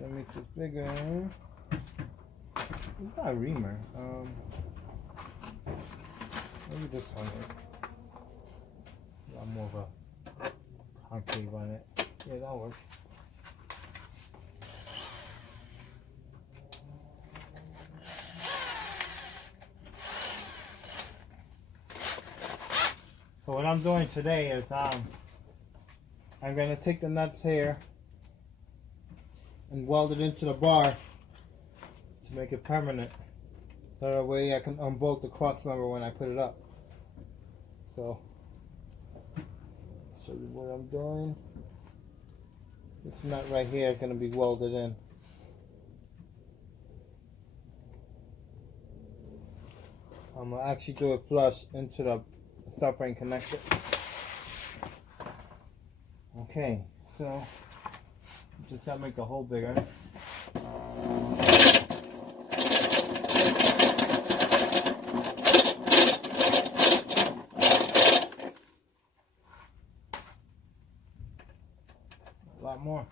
Gonna make this bigger. It's not a reamer. Maybe this one is. A lot more of a concave on it. Yeah, that'll work. So what I'm doing today is I'm gonna take the nuts here and weld it into the bar to make it permanent. So that way I can unbolt the crossmember when I put it up. So, show you what I'm doing. This nut right here is going to be welded in. I'm going to actually do it flush into the subframe connector. Okay, so just got to make the hole bigger. A lot more.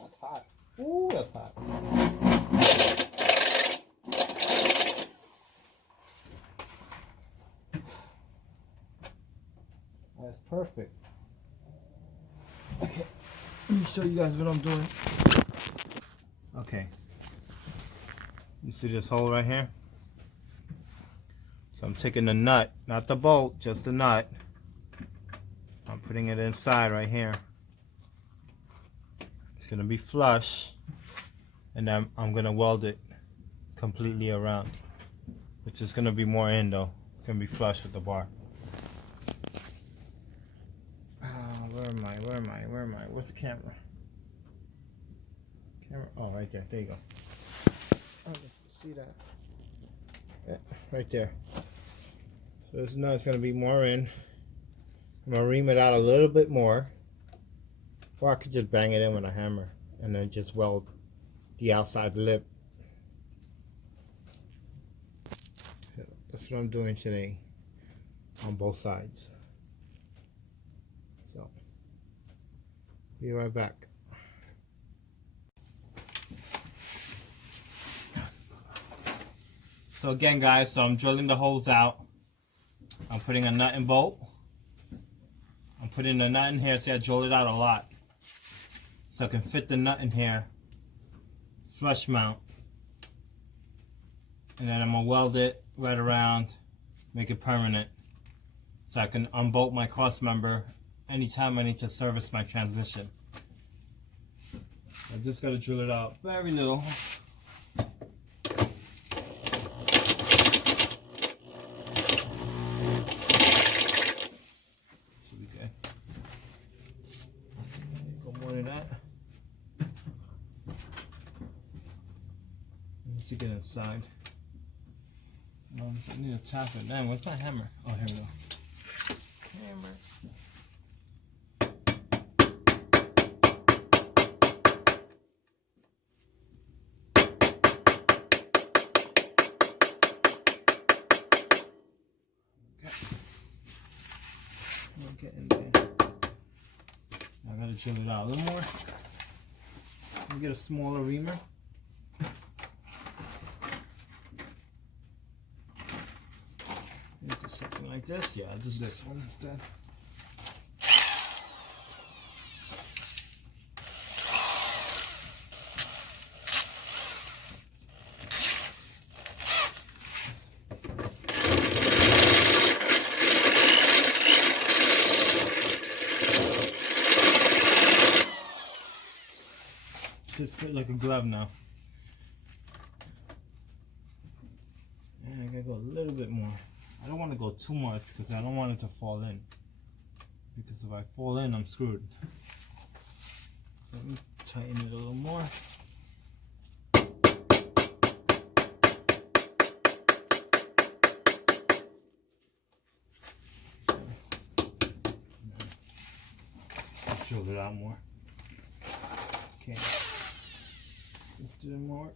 That's hot. Ooh, that's hot. That's perfect. Okay, let me show you guys what I'm doing. Okay. You see this hole right here? So I'm taking the nut, not the bolt, just the nut. I'm putting it inside right here. It's going to be flush, and then I'm going to weld it completely around. It's just going to be more in though. It's going to be flush with the bar. Where am I? Where's the camera? Oh, right there. There you go. Oh, see that? Yeah, right there. So this nut's going to be more in. I'm going to ream it out a little bit more. Or I could just bang it in with a hammer and then just weld the outside lip. That's what I'm doing today on both sides. So, be right back. So again guys, so I'm drilling the holes out. I'm putting a nut and bolt. I'm putting the nut in here, see I drilled it out a lot. So I can fit the nut in here, flush mount. And then I'm gonna weld it right around, make it permanent. So I can unbolt my cross member anytime I need to service my transmission. I just gotta drill it out very little. To get inside. I need to tap it down. Where's my hammer? Oh, here we go. Hammer. Okay. We'll get in there. I gotta drill it out a little more. Let me get a smaller reamer. Something like this, yeah, just this one instead. Should fit like a glove now. And I gotta go a little bit more. I don't want to go too much because I don't want it to fall in. Because if I fall in, I'm screwed. Let me tighten it a little more. Drill it out more. Okay. Let's do more.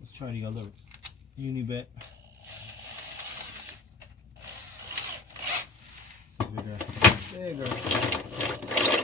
Let's try the other uni bit. bigger.